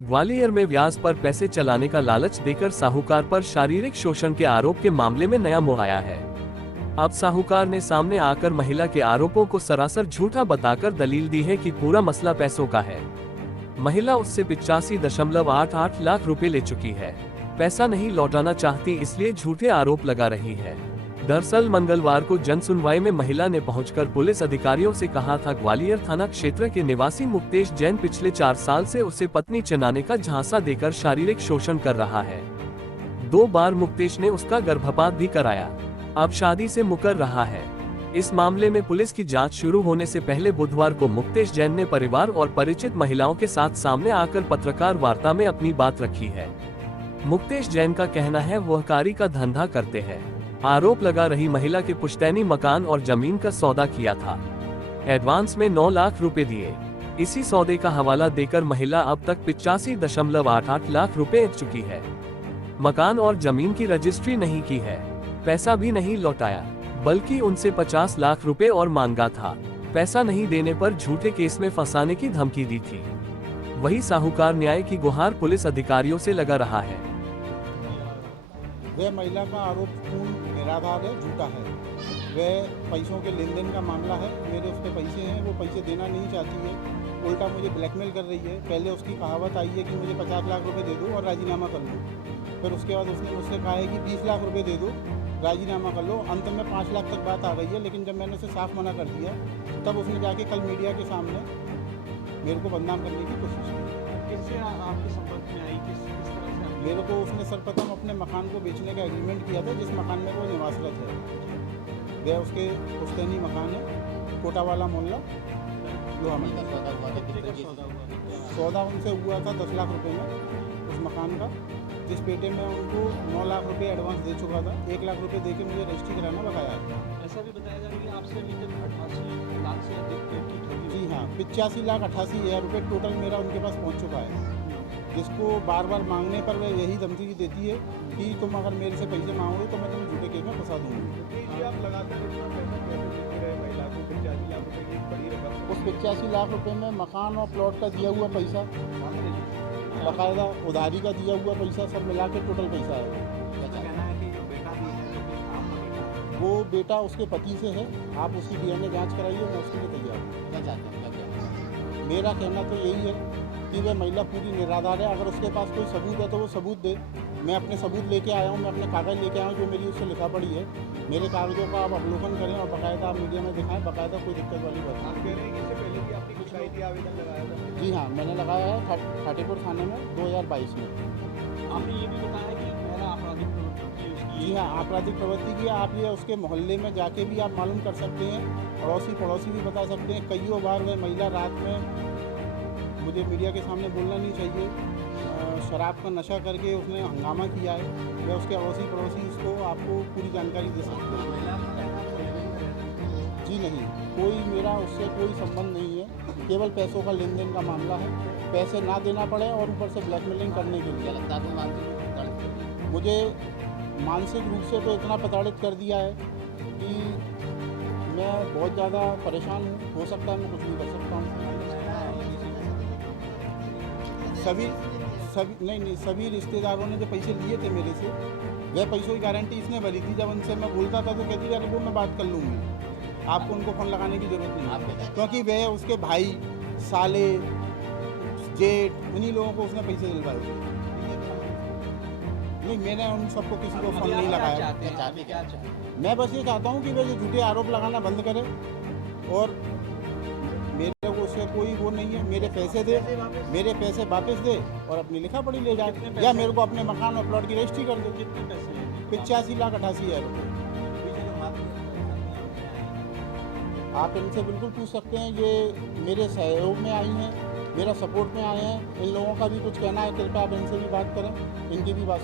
ग्वालियर में ब्याज पर पैसे चलाने का लालच देकर साहूकार पर शारीरिक शोषण के आरोप के मामले में नया मोड़ आया है। अब साहूकार ने सामने आकर महिला के आरोपों को सरासर झूठा बताकर दलील दी है कि पूरा मसला पैसों का है। महिला उससे 85.88 लाख रुपए ले चुकी है। पैसा नहीं लौटाना चाहती, इसलिए झूठे आरोप लगा रही है। दरअसल मंगलवार को जनसुनवाई में महिला ने पहुंचकर पुलिस अधिकारियों से कहा था ग्वालियर थाना क्षेत्र के निवासी मुक्तेश जैन पिछले 4 साल से उसे पत्नी चनाने का झांसा देकर शारीरिक शोषण कर रहा है। 2 बार मुक्तेश ने उसका गर्भपात भी कराया। अब शादी से मुकर रहा है। इस मामले में पुलिस की जांच शुरू होने से पहले बुधवार को मुक्तेश जैन ने परिवार और परिचित महिलाओं के साथ सामने आकर पत्रकार वार्ता में अपनी बात रखी है। मुक्तेश जैन का कहना है वह कारी का धंधा करते हैं। आरोप लगा रही महिला के पुश्तैनी मकान और जमीन का सौदा किया था। एडवांस में 9 लाख रुपए दिए। इसी सौदे का हवाला देकर महिला अब तक 85.88 लाख रुपए चुकी है। मकान और जमीन की रजिस्ट्री नहीं की है। पैसा भी नहीं लौटाया, बल्कि उनसे 50 लाख रुपए और मांगा था। पैसा नहीं देने पर झूठे केस में फंसाने की धमकी दी थी। वही साहूकार न्याय की गुहार पुलिस अधिकारियों से लगा रहा है। वह महिला का आरोप पूर्ण निराधार है, झूठा है। वह पैसों के लेन देन का मामला है। मेरे उस पर पैसे हैं, वो पैसे देना नहीं चाहती है, उल्टा मुझे ब्लैकमेल कर रही है। पहले उसकी कहावत आई है कि मुझे 50 लाख रुपए दे दो और राजीनामा कर लो। फिर उसके बाद उसने मुझसे कहा है कि 20 लाख रुपए दे दो, राजीनामा कर लो। अंत में 5 लाख तक बात आ गई है, लेकिन जब मैंने उसे साफ मना कर दिया तब उसने जाके कल मीडिया के सामने मेरे को बदनाम करने की कोशिश की। किससे आपके संपर्क में आई? किस तरह से मेरे को उसने सर्वप्रथम अपने मकान को बेचने का एग्रीमेंट किया था, जिस मकान में वो निवासरत है। वह उसके पुश्तैनी मकान है, कोटावाला मोहल्ला, लोहा मंडी। सौदा उनसे हुआ था 10 लाख रुपए में उस मकान का, जिस पेटे में उनको 9 लाख रुपए एडवांस दे चुका था। 1 लाख रुपए देके मुझे रजिस्ट्री कराना बकाया था। ऐसा भी बताया जा रहा है कि आपसे अभी तक 88 लाख से अधिक की ठगी। जी हाँ, 85,88,000 रुपये टोटल मेरा उनके पास पहुंच चुका है, जिसको बार बार मांगने पर वह यही धमकी देती है कि तुम अगर मेरे से पैसे मांगोगे तो मैं तुम्हें झूठे केस में फंसा दूंगी। आप लगातार इतना पैसा कैसे देते रहे महिला को? 85 लाख रुपए की बड़ी रकम। उस 85 लाख रुपए में मकान और प्लॉट का दिया हुआ पैसा, बाकायदा उधारी का दिया हुआ पैसा, सब मिला के टोटल पैसा है। कहना है कि जो बेटा भी है, जो कि आपका बेटा है, वो बेटा उसके पति से है। आप उसकी DNA जांच कराइए, मैं उसके लिए तैयार हूँ। क्या चाहते हैं? क्या मेरा कहना तो यही है कि वह महिला पूरी निराधार है। अगर उसके पास कोई सबूत है तो वो सबूत दे। मैं अपने सबूत लेके आया हूँ, मैं अपने कागज़ लेके आया हूँ जो मेरी उससे लिखा पड़ी है। मेरे कागज़ों का आप अवलोकन करें और बाकायदा आप मीडिया में दिखाएं। बाकायदा कोई दिक्कत वाली बात आप कह रहे हैं कि इससे पहले भी आपने कुछ ID आवेदन लगाया था? नहीं। जी हाँ, मैंने लगाया है खाटीपुर थाने में 2022 में। आपने ये भी बताया कि पहला आपराधिक प्रवृत्ति की उसकी। जी हाँ, आपराधिक प्रवृत्ति की आप ये उसके मोहल्ले में जाके भी आप मालूम कर सकते हैं। पड़ोसी भी बता सकते हैं। कईयों बार वह महिला रात में, मुझे मीडिया के सामने बोलना नहीं चाहिए, शराब का नशा करके उसने हंगामा किया है। वह उसके पड़ोसी इसको आपको पूरी जानकारी दे सकते हैं। जी नहीं, कोई मेरा उससे कोई संबंध नहीं है। केवल पैसों का लेन देन का मामला है। पैसे ना देना पड़े और ऊपर से ब्लैकमेलिंग करने के लिए लगता है। मुझे मानसिक रूप से तो इतना प्रताड़ित कर दिया है कि मैं बहुत ज़्यादा परेशान हूँ। हो सकता है मैं कुछ भी कर सकता हूँ। सभी रिश्तेदारों ने जो पैसे लिए थे मेरे से, वह पैसों की गारंटी इसने भरी थी। जब उनसे मैं बोलता था तो कहती थी अरे वो मैं बात कर लूँगी, आपको उनको फ़ोन लगाने की ज़रूरत नहीं, क्योंकि वह उसके भाई, साले, जेठ, उन्हीं लोगों को उसने पैसे दिलवाए थे। नहीं, मैंने उन सबको किसी को फ़ोन नहीं लगाया। मैं बस ये चाहता हूँ कि वे जो झूठे आरोप लगाना बंद करें और मेरे को उससे कोई वो नहीं है। मेरे पैसे दे, मेरे पैसे वापस दे और अपनी लिखा पढ़ी ले जाए, या मेरे को अपने मकान और प्लॉट की रजिस्ट्री कर दे। कितने पैसे हैं? 85,88,000 रुपये। आप इनसे बिल्कुल पूछ सकते हैं। ये मेरे सहयोग में आई हैं, मेरा सपोर्ट में आए हैं। इन लोगों का भी कुछ कहना है, कृपया आप इनसे भी बात करें, इनकी भी बात